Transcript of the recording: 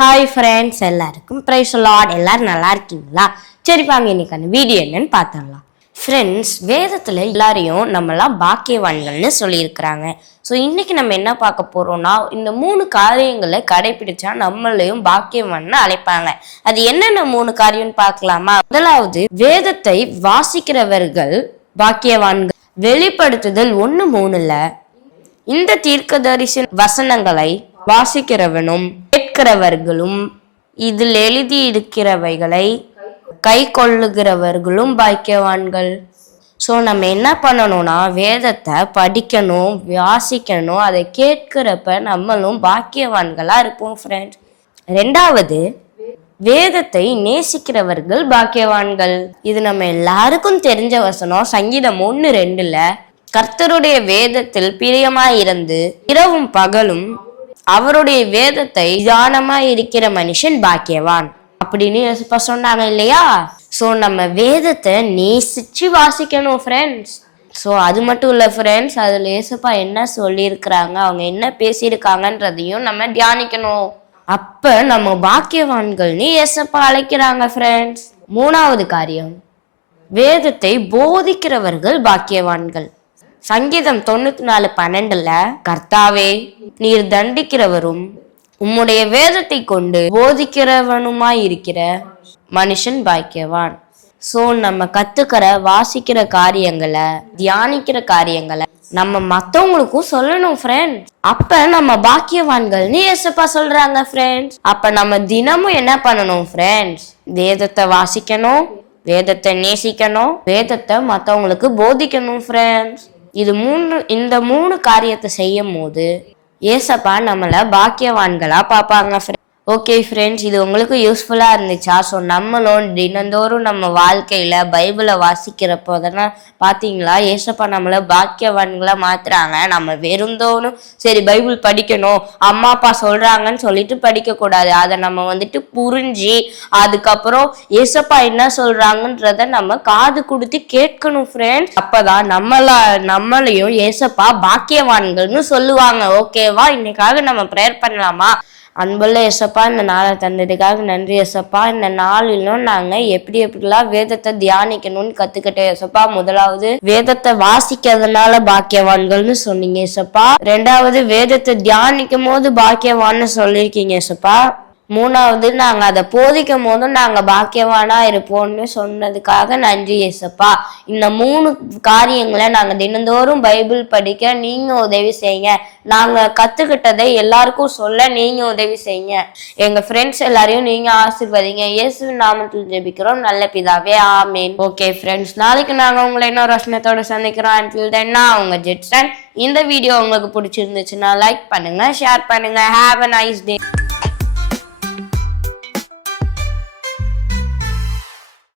Hi friends, எல்லாருக்கும் price Lord. எல்லாரும் நல்லா இருக்கீங்களா? சரி வாங்க, இன்னைக்கான வீடியோ என்னன்னு பார்த்துடலாம். ஃப்ரெண்ட்ஸ், வேதத்தில் எல்லாரையும் நம்மளாம் பாக்கியவான்கள்னு சொல்லியிருக்கிறாங்க. ஸோ இன்னைக்கு நம்ம என்ன பார்க்க போறோம்னா, இந்த 3 காரியங்களை கடைபிடிச்சா நம்மளையும் பாக்கியவான்னு அழைப்பாங்க. அது என்னென்ன 3 காரியம்னு பார்க்கலாமா? முதலாவது, வேதத்தை வாசிக்கிறவர்கள் பாக்கியவான்கள். வெளிப்படுத்துதல் 1:3 இந்த தீர்க்கதரிசி வசனங்களை வாசிக்கிறவனும் கேட்கிறவர்களும் இதில் எழுதி இருக்கிறவைகளை கை கொள்ளுகிறவர்களும் பாக்கியவான்கள். ஸோ நம்ம என்ன பண்ணணும்னா, வேதத்தை படிக்கணும், வாசிக்கணும். அதை கேட்கிறப்ப நம்மளும் பாக்கியவான்களா இருப்போம் ஃப்ரெண்ட்ஸ். 2வது, வேதத்தை நேசிக்கிறவர்கள் பாக்கியவான்கள். இது நம்ம எல்லாருக்கும் தெரிஞ்ச வசனம். சங்கீதம் 1:2 கர்த்தருடைய வேதத்தில் பிரியமாயிருந்து இரவும் பகலும் அவருடைய வேதத்தை தியானமாய் இருக்கிற மனுஷன் பாக்கியவான் அப்படின்னு யோசிப்பா சொன்னாங்க இல்லையா? ஸோ நம்ம வேதத்தை நேசிச்சு வாசிக்கணும் ஃப்ரெண்ட்ஸ். ஸோ அது மட்டும் இல்லை ஃப்ரெண்ட்ஸ், அதில் ஏசப்பா என்ன சொல்லியிருக்கிறாங்க, அவங்க என்ன பேசியிருக்காங்கன்றதையும் நம்ம தியானிக்கணும். அப்ப நம்ம பாக்கியவான்கள்னு ஏசப்பா அழைக்கிறாங்க ஃப்ரெண்ட்ஸ். 3வது காரியம், வேதத்தை போதிக்கிறவர்கள் பாக்கியவான்கள். சங்கீதம் 94:12 கர்த்தாவே, நீர் தண்டிக்கிறவரும் உம்முடைய வேதத்தை கொண்டு போதிக்கிறவனுமாய் இருக்கிற மனுஷன் பாக்கியவான். ஸோ நம்ம கத்துக்கிற வாசிக்கிற காரியங்களை, தியானிக்கிற காரியங்களை நம்ம மற்றவங்களுக்கும் சொல்லணும் ஃப்ரெண்ட்ஸ். அப்ப நம்ம பாக்கியவான்கள்னு ஏசப்பா சொல்றாங்க ஃப்ரெண்ட்ஸ். அப்ப நம்ம தினமும் என்ன பண்ணணும் ஃப்ரெண்ட்ஸ்? வேதத்தை வாசிக்கணும், வேதத்தை நேசிக்கணும், வேதத்தை மற்றவங்களுக்கு போதிக்கணும் ஃப்ரெண்ட்ஸ். இந்த 3 காரியத்தை செய்யும் போது ஏசப்பா நம்மளை பாக்கியவான்களா பார்ப்பாங்க. ஓகே ஃப்ரெண்ட்ஸ், இது உங்களுக்கு யூஸ்ஃபுல்லாக இருந்துச்சா? ஸோ நம்மளும் தினந்தோறும் நம்ம வாழ்க்கையில் பைபிளை வாசிக்கிறப்போ அதெல்லாம் பார்த்தீங்களா, ஏசப்பா நம்மளை பாக்கியவான்களாக மாற்றுறாங்க. நம்ம வெறுந்தோறும் சரி பைபிள் படிக்கணும், அம்மா அப்பா சொல்கிறாங்கன்னு சொல்லிட்டு படிக்கக்கூடாது. அதை நம்ம புரிஞ்சு அதுக்கப்புறம் ஏசப்பா என்ன சொல்கிறாங்கன்றத நம்ம காது கொடுத்து கேட்கணும் ஃப்ரெண்ட்ஸ். அப்போ தான் நம்மளையும் ஏசப்பா பாக்கியவான்கள்னு சொல்லுவாங்க. ஓகேவா? இன்னைக்காக நம்ம ப்ரேயர் பண்ணலாமா? அன்புள்ள ஏசப்பா, இந்த நாளை தந்ததுக்காக நன்றி ஏசப்பா. இந்த நாளிலும் நாங்கள் எப்படிலாம் வேதத்தை தியானிக்கணும்னு கற்றுக்கிட்டோம் ஏசப்பா. முதலாவது, வேதத்தை வாசிக்கிறதுனால பாக்கியவான்கள்னு சொன்னீங்க ஏசப்பா. 2வது, வேதத்தை தியானிக்கும் போது பாக்கியவான்னு சொல்லியிருக்கீங்க ஏசப்பா. 3வது, நாங்கள் அதை போதிக்கும் போதும் நாங்கள் பாக்கியவானா இருப்போம்னு சொன்னதுக்காக நன்றி ஏசப்பா. இந்த 3 காரியங்களை நாங்கள் தினந்தோறும் பைபிள் படிக்க நீங்கள் உதவி செய்யுங்க. நாங்கள் கற்றுக்கிட்டதை எல்லாருக்கும் சொல்ல நீங்கள் உதவி செய்யுங்க. எங்கள் ஃப்ரெண்ட்ஸ் எல்லாரையும் நீங்கள் ஆசீர்வதிங்க. இயேசுவின் நாமத்தில் ஜெபிக்கிறோம் நல்ல பிதாவே, ஆமீன். ஓகே ஃப்ரெண்ட்ஸ், நாளைக்கு நாங்கள் உங்களை இன்னொரு வசனத்தோட சந்திக்கிறோம். until then, நான் உங்கள் ஜெட்சன். இந்த வீடியோ உங்களுக்கு பிடிச்சிருந்துச்சுன்னா லைக் பண்ணுங்க, ஷேர் பண்ணுங்க. Have a nice day.